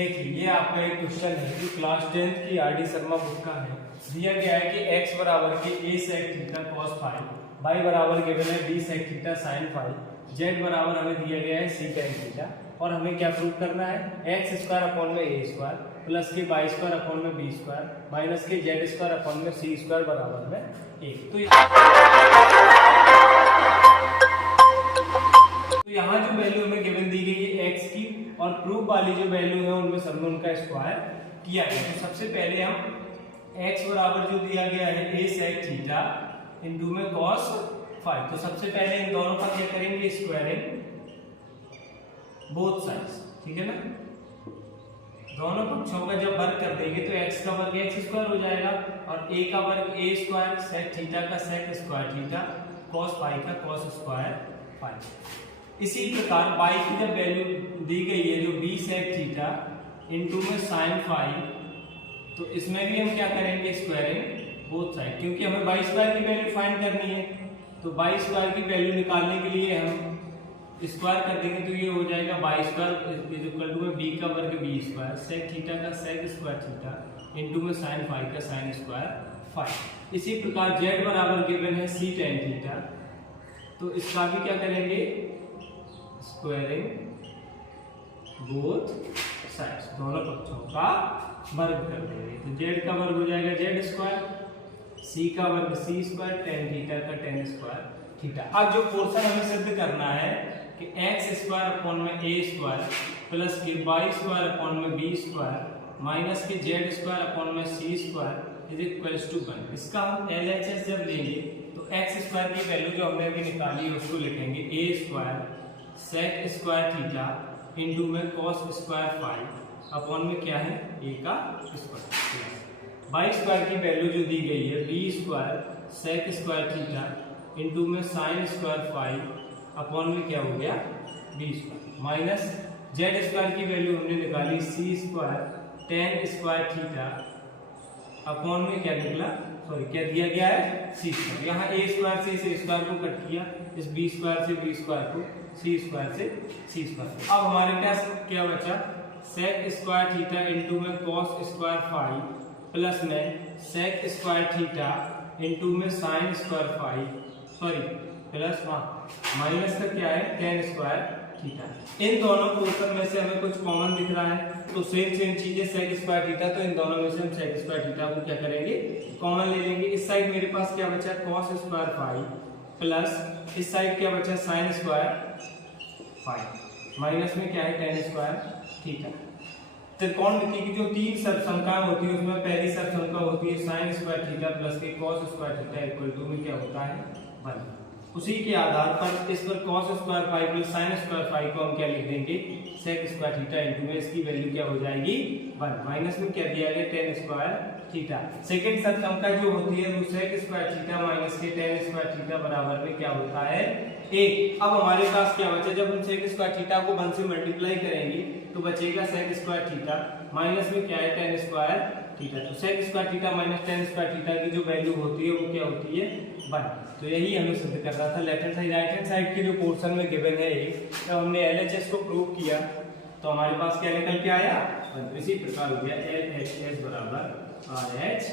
देखिए ये आपका एक क्वेश्चन है जो क्लास 10th की आरडी शर्मा बुक का है। दिया गया है कि x बराबर के a sec theta cos phi, y बराबर गिवन है b sec theta sin phi, z बराबर हमें दिया गया है c tan थीटा और हमें क्या प्रूव करना है x स्क्वायर अपॉन में a स्क्वायर प्लस के y स्क्वायर अपॉन में b स्क्वायर माइनस के z स्क्वायर अपॉन में c स्क्वायर बराबर में 1। तो यहाँ जो वैल्यू हमें गिवन दी गई है x की और प्रूफ वाली जो वैल्यू है उनमें सब में उनका स्क्वायर किया गया। तो सबसे पहले हम x बराबर जो दिया गया है a sec थीटा इनटू में cos फाई, तो सबसे पहले इन दोनों का क्या करेंगे स्क्वायरिंग बोथ साइड्स, ठीक है ना। दोनों पक्षों का जब वर्ग कर देंगे तो x का वर्ग x स्क्वायर हो जाएगा और a का वर्ग a स्क्वायर sec थीटा का sec square theta cos phi का cos स्क्वायर फाई। इसी प्रकार y की जब वैल्यू दी गई है जो b sec थीटा इनटू में sin फाई, तो इसमें भी हम क्या करेंगे स्क्वायरिंग बोथ साइड, क्योंकि हमें y स्क्वायर की वैल्यू फाइंड करनी है। तो y स्क्वायर की वैल्यू निकालने के लिए हम स्क्वायर कर देंगे तो ये हो जाएगा y square is equal to b का वर्ग b स्क्वायर sec थीटा का sec स्क्वायर थीटा इनटू में sin फाई का sin स्क्वायर फाई। इसी प्रकार z बराबर गिवन है c tan थीटा, तो इसका भी क्या करेंगे स्क्वायरिंग बोथ साइड्स, दोनों पक्षों का वर्ग कर देंगे। तो z का वर्ग हो जाएगा z स्क्वायर, c का वर्ग c स्क्वायर, tan थीटा का tan स्क्वायर थीटा। अब जो पोर्शन हमें सिद्ध करना है कि x स्क्वायर अपॉन में a स्क्वायर प्लस के y स्क्वायर अपॉन में b स्क्वायर माइनस के z स्क्वायर अपॉन में c square is equals to 1। इसका हम LHS जब लेंगे तो x स्क्वायर की वैल्यू जो हमने अभी निकाली है उसको लिखेंगे a square sec square theta into में cos स्क्वायर फाई अपॉन में क्या है a का स्क्वायर। y स्क्वायर की वैल्यू जो दी गई है b square sec square theta into में sin स्क्वायर फाई अपॉन में क्या हो गया b square minus z square की वैल्यू हमने निकाली c square tan square theta upon में क्या निकला क्या दिया गया है c स्क्वायर। यहाँ a स्क्वायर से इस स्क्वायर को कट किया, इस b स्क्वायर से b स्क्वायर को, c स्क्वायर से c स्क्वायर। अब हमारे पास क्या बचा sec स्क्वायर थीटा इनटू में cos स्क्वायर फाई प्लस में sec स्क्वायर थीटा इनटू में sin square phi plus minus का क्या है tan स्क्वायर थीटा। इन दोनों पोर्शन में से हमें कुछ कॉमन दिख रहा है तो सेम चीजें sec स्क्वायर थीटा, तो इन दोनों में से हम sec स्क्वायर थीटा को क्या करेंगे कॉमन ले लेंगे। इस साइड मेरे पास क्या बचा cos स्क्वायर फाई प्लस इस साइड क्या बचा sin स्क्वायर फाई माइनस में क्या है tan स्क्वायर थीटा। त्रिकोणमिति की जो तीन सर्वसमताएं होती है उसमें पहली सर्वसमता होती है sin स्क्वायर थीटा प्लस के cos square theta equal to में क्या होता है 1। उसी के आधार पर इस पर cos square phi plus sin square phi को हम क्या लिख देंगे sec स्क्वायर थीटा इनटू में इसकी वैल्यू क्या हो जाएगी 1 माइनस में क्या दिया गया tan स्क्वायर थीटा। सेकंड सर्वसमता जो होती है वो sec स्क्वायर थीटा माइनस के tan स्क्वायर थीटा बराबर में क्या होता है 1। अब हमारे पास क्या बचा, जब हम sec स्क्वायर थीटा को 1 से मल्टीप्लाई करेंगे तो बचेगा sec स्क्वायर थीटा माइनस में क्या है tan स्क्वायर थीटा। तो sec square theta minus tan square theta की जो वैल्यू होती है वो क्या होती है 1। तो यही हमें सिद्ध करना था। Left hand side right hand side के जो पोर्शन में गिवन है जब हमने LHS को प्रूव किया तो हमारे पास क्या निकल के आया 1। इसी प्रकार हो गया LHS बराबर RH।